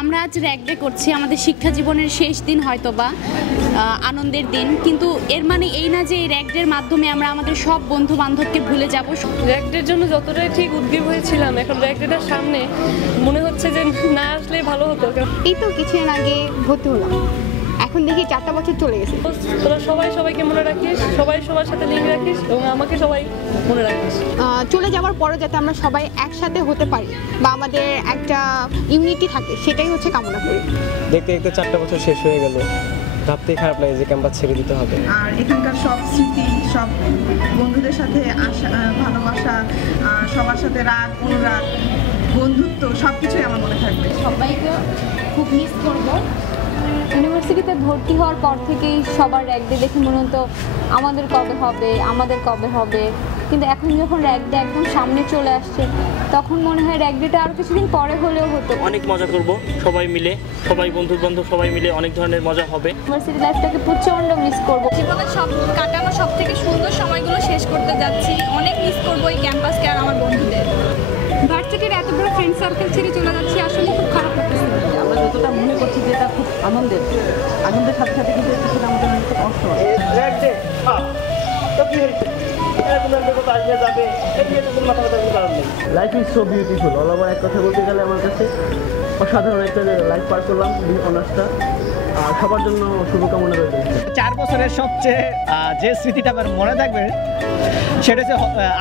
আমরা আজ rag day করছি, আমাদের শিক্ষা জীবনের শেষ দিন হয়তোবা আনন্দের দিন, কিন্তু এর মানে এই না যে এই র‍্যাগ ডের মাধ্যমে আমরা আমাদের সব বন্ধু বান্ধবকে ভুলে যাব। র‍্যাগ ডের জন্য যতটাই ঠিক উদ্গ্রীব হয়েছিলাম, এখন র‍্যাগ ডেটার সামনে মনে হচ্ছে যে না আসলে ভালো হতো। এই তো কিছুদিন আগে ভর্তি হলাম, এখন দেখি 4টা বছর চলে গেছে। তোরা সবাই সবাইকে মনে রাখিস, সবাই সবার সাথে লিঙ্ক রাখিস এবং আমাকে সবাই মনে রাখিস। চলে যাওয়ার পরে যাতে আমরা সবাই একসাথে হতে পারি বা আমাদের একটা ইউনিটি থাকে, সেটাই হচ্ছে কামনা করি। দেখতে দেখতে 4টা বছর শেষ হয়ে গেল, ভাবতেই খারাপ লাগে যে ক্যাম্পাস ছেড়ে দিতে হবে। আর এখানকার সব স্মৃতি, সব বন্ধুদের সাথে ভালোবাসা, সবার সাথে রাগ অনুরাগ বন্ধুত্ব সবকিছুই আমার মনে থাকবে। সবাইকে খুব মিস করব। ইউনিভার্সিটিতে ভর্তি হওয়ার পর থেকেই সবার র‍্যাগ ডে দেখে মনে হতো আমাদের কবে হবে, কিন্তু এখন যখন র‍্যাগ ডে একদম সামনে চলে আসছে তখন মনে হয় র‍্যাগ ডেটা আরও কিছুদিন পরে হলেও হতো। অনেক মজা করব সবাই মিলে, সবাই বন্ধু বান্ধব সবাই মিলে অনেক ধরনের মজা হবে। ইউনিভার্সিটি লাইফটাকে প্রচণ্ড মিস করব। জীবনের সব কাটানো সব থেকে সুন্দর সময়গুলো শেষ করতে যাচ্ছি, অনেক মিস করব এই ক্যাম্পাসকে আর আমার বন্ধুদের। ভার্সিটির এত বড় ফ্রেন্ড সার্কেল ছেড়ে চলে যাচ্ছি, আসলে খুব খারাপ লাগতেছে। আমরা যতটা মনে করছি যে এটা খুব আনন্দের সাথে সাথে কিন্তু এটা আমাদের মনে কষ্ট হয়। Life is so beautiful. All over এক কথা বলতে গেলে আমার কাছে অসাধারণ একটা লাইফ পার করলাম অনার্সটা, আর সবার জন্য শুভকামনা রইল। 4 বছরের সবচেয়ে যে স্মৃতিটা আমার মনে থাকবে সেটা হচ্ছে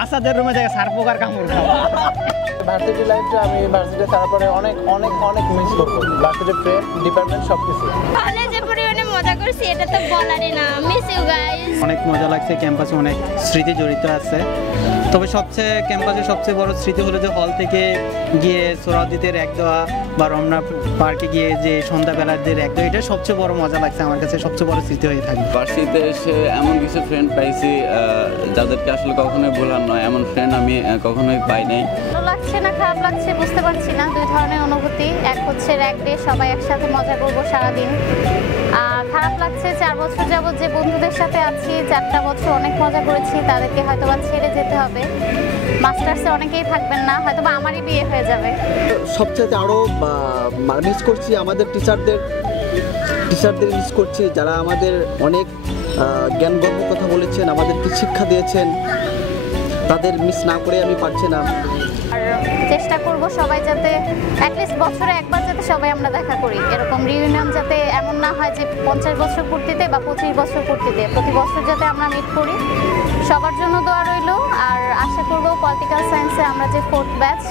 আসাদের রুমে থেকে সার পোকার কামড় খাওয়া। ভার্সিটি লাইফটা আমি ভার্সিটি ছাড়ার পরে অনেক অনেক অনেক মিস করবো। ভার্সিটি ফ্রেন্ড, ডিপার্টমেন্ট সব কিছু। কলেজে পরিমাণে মজা করছি এটা তো বলারই না। Miss you guys. অনেক মজা লাগছে, ক্যাম্পাসে অনেক স্মৃতি জড়িত আছে। তবে ক্যাম্পাসের সবচেয়ে বড় স্মৃতি হলো যে হল থেকে গিয়ে সোহরাওয়ার্দীতে র‍্যাগ দেওয়া বা রমনা পার্কে গিয়ে যে সন্ধ্যাবেলার যে র‍্যাগ দেওয়া, এটা সবচেয়ে বড় মজা লাগছে, আমার কাছে সবচেয়ে বড় স্মৃতি হয়ে থাকবে। ভার্সিটিতে এসে এমন কিছু ফ্রেন্ড পাইছি যাদেরকে আসলে কখনোই ভোলার নয়, এমন ফ্রেন্ড আমি কখনোই পাই নাই। ভালো লাগছে না খারাপ লাগছে বুঝতে পারছি না, দুই ধরনের অনুভূতি। এক হচ্ছে র‍্যাগ ডে, সবাই একসাথে মজা করবো সারাদিন। খারাপ লাগছে 4 বছর যাবত যে বন্ধুদের সাথে আছি, 4টা বছর অনেক মজা করেছি, তাদেরকে হয়তোবা ছেড়ে যেতে হবে। মাস্টার্সে অনেকেই থাকবেন না, হয়তোবা আমারই বিয়ে হয়ে যাবে। সবচেয়ে আরও মিস করছি আমাদের টিচারদের মিস করছি, যারা আমাদের অনেক জ্ঞানগর্ভ কথা বলেছেন, আমাদেরকে শিক্ষা দিয়েছেন। তাদের মিস না করে আমি পারছি না। আর চেষ্টা করব সবাই যাতে অ্যাটলিস্ট বছরে একবার যাতে সবাই আমরা দেখা করি, এরকম রিউনিয়ন যাতে এমন না হয় যে 50 বছর পূর্তিতে বা 25 বছর পূর্তিতে, প্রতি বছর যাতে আমরা মিট করি। সবার জন্য দোয়া রইল। আর আশা করব পলিটিক্যাল সায়েন্সে আমরা যে 4th ব্যাচ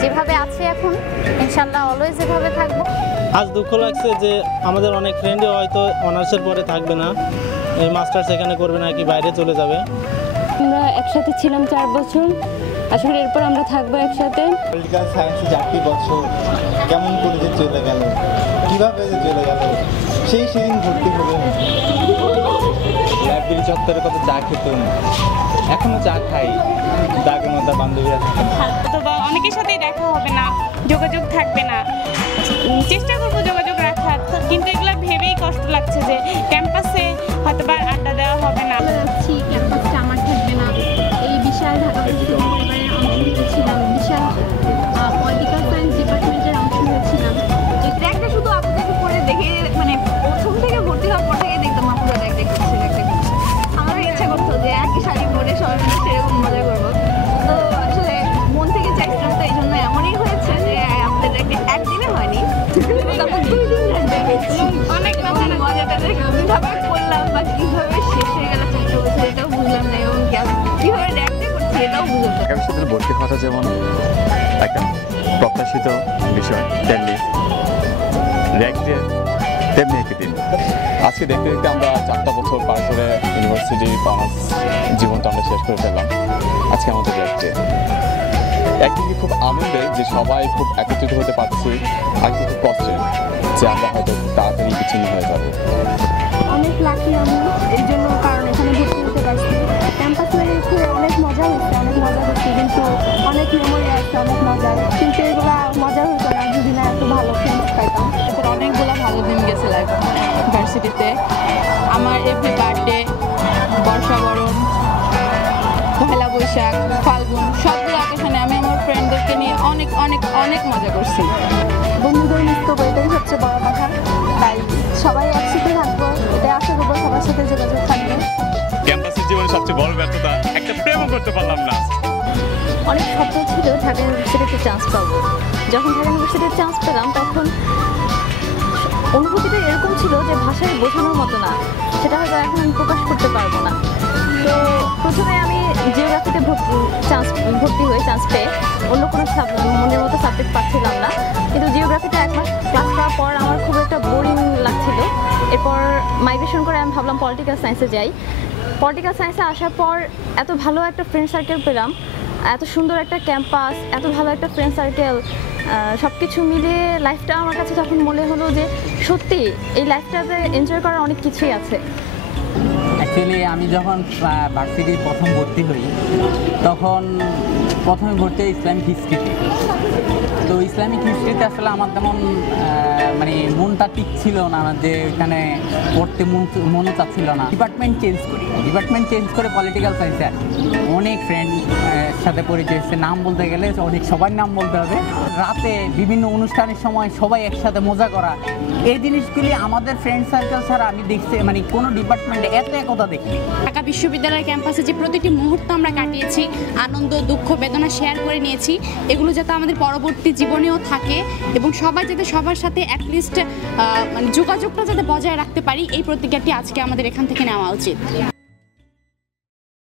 যেভাবে আছি এখন, ইনশাল্লাহ অলওয়েজ এভাবে থাকবো। আজ দুঃখ লাগছে যে আমাদের অনেক ফ্রেন্ডই হয়তো অনার্সের পরে থাকবে না, এই মাস্টার্স এখানে করবে না, কি বাইরে চলে যাবে। আমরা একসাথে ছিলাম 4 বছর, আসলে এরপর আমরা থাকবো একসাথে। পলিটিক্যাল সায়েন্সে 4টি বছর কেমন করে যে চলে গেল, কীভাবে যে চলে গেল, সেদিন ভর্তি হলো। লাইব্রেরি চত্বরে কত চা খেতাম, এখনও চা খাই, দাগের মধ্যে বান্ধবীরা থাকে। অথবা অনেকের সাথেই দেখা হবে না, যোগাযোগ থাকবে না। চেষ্টা করবো যোগাযোগ রাখার, কিন্তু এগুলো ভেবেই কষ্ট লাগছে যে ক্যাম্পাসে হয়তোবা আড্ডা দেওয়া হবে না। ক্যাম্পাসটা আমার থাকবে না, এই বিশাল ঢাকা পরিবারের অংশ হয়েছিলাম, বিশাল পলিটিক্যাল সায়েন্স ডিপার্টমেন্টের অংশ হয়েছিলাম। র‍্যাগটা শুধু আপনাদেরকে পড়ে দেখে, মানে প্রথম থেকে ভর্তি হওয়ার পর থেকে দেখতাম আপুরা র‍্যাগ করছে। আমারও ইচ্ছা করতো যে একই শাড়ি পরে সবাই মিলে সেরকম মজা করবো। তো আসলে মন থেকে চাইছিলাম, তো এই জন্য এমনই হয়েছে যে আমাদের র‍্যাগটা একদিনে হয়নি, তারপর 2 দিন র‍্যাগটা অনেক মজাটা কীভাবে করলাম বা কীভাবে শেষ হয়ে গেল 4টা বছর, এটাও বুঝলাম না, এবং কীভাবে র‍্যাগটা করছি এটাও বুঝলাম না। ঢাকা বিশ্ববিদ্যালয়ে ভর্তি হওয়াটা যেমন একটা প্রত্যাশিত বিষয়, তেমনি র‍্যাগ ডে তেমনি একটি দিন। আজকে দেখতে দেখতে আমরা 4টা বছর পার করে ইউনিভার্সিটির অনার্স জীবনটা আমরা শেষ করে ফেললাম। আজকে আমাদের র‍্যাগ ডে। একদিকে খুব আনন্দের যে সবাই খুব একত্রিত হতে পারছি, আজকে খুব কষ্টের যে আমরা হয়তো তাড়াতাড়ি বিচ্ছিন্ন হয়ে যাবো। অনেক লাকি আমি এই জন্য, কারণ এখানে ভর্তি হতে পারছি। ক্যাম্পাস লাইফে অনেক মজা হচ্ছে, কিন্তু অনেক মেমোরি আছে অনেক মজার, কিন্তু এগুলো মজা হতো না যদি না এত ভালো ফ্রেন্ডস পাইতাম। অনেকগুলো ভালো দিন গেছে লাইফ ভার্সিটিতে। আমার এভরি বার্থডে, বর্ষাবরণ, পহেলা বৈশাখ, ফাল্গুন, সবগুলো অকেশনে আমি আমার ফ্রেন্ডদেরকে নিয়ে অনেক অনেক অনেক মজা করছি। বন্ধুদের মিস করবো, এটাই সবচেয়ে বড় কথা। তাই সবাই একসাথে থাকবো, এটাই আশা করবো সবার সাথে যোগাযোগ থাকবে। ক্যাম্পাসের জীবনে সবচেয়ে বড় ব্যর্থতা একটা প্রেমও করতে পারলাম না। অনেক স্বপ্ন ছিল ঢাকা ইউনিভার্সিটিতে চান্স পাবো। যখন ঢাকা ইউনিভার্সিটিতে চান্স পেলাম তখন অনুভূতিটা এরকম ছিল যে ভাষায় বোঝানোর মতো না, সেটা হয়তো এখন আমি প্রকাশ করতে পারবো না। তো প্রথমে আমি জিওগ্রাফিতে ভর্তি হয়ে চান্স পেয়ে অন্য কোনো মনের মতো সাবজেক্ট পাচ্ছিলাম না, কিন্তু জিওগ্রাফিতে এক মাস ক্লাস করার পর আমার খুব একটা বোরিং লাগছিল। এরপর মাইগ্রেশন করে আমি ভাবলাম পলিটিক্যাল সায়েন্সে যাই। পলিটিক্যাল সায়েন্সে আসার পর এত ভালো একটা ফ্রেন্ড সার্কেল পেলাম, এত সুন্দর একটা ক্যাম্পাস, এত ভালো একটা ফ্রেন্ড সার্কেল, সব কিছু মিলিয়ে লাইফটা আমার কাছে তখন মনে হলো যে সত্যি এই লাইফটাতে এনজয় করার অনেক কিছুই আছে। অ্যাকচুয়ালি আমি যখন ভার্সিটি প্রথম ভর্তি হই তখন প্রথমে ভর্তি হই ইসলামিক হিস্ট্রিতে। তো ইসলামিক হিস্ট্রিতে আসলে আমার তেমন মানে মনটা ঠিক ছিল না, যে এখানে পড়তে মনও চাচ্ছিল না। ডিপার্টমেন্ট চেঞ্জ করে পলিটিক্যাল সায়েন্সে আর অনেক ফ্রেন্ড সাথে পরিচয় হচ্ছে। নাম বলতে গেলে অনেক সবার নাম বলতে হবে। রাতে বিভিন্ন অনুষ্ঠানের সময় সবাই একসাথে মজা করা, এই জিনিসগুলি আমাদের ফ্রেন্ড সার্কেল ছাড়া আমি দেখছি মানে কোনো ডিপার্টমেন্টে এত একতা দেখিনি। ঢাকা বিশ্ববিদ্যালয়ের ক্যাম্পাসে যে প্রতিটি মুহূর্ত আমরা কাটিয়েছি, আনন্দ দুঃখ বেদনা শেয়ার করে নিয়েছি, এগুলো যাতে আমাদের পরবর্তী জীবনেও থাকে এবং সবাই যাতে সবার সাথে অ্যাটলিস্ট মানে যোগাযোগটা যাতে বজায় রাখতে পারি, এই প্রতিজ্ঞাটি আজকে আমাদের এখান থেকে নেওয়া উচিত।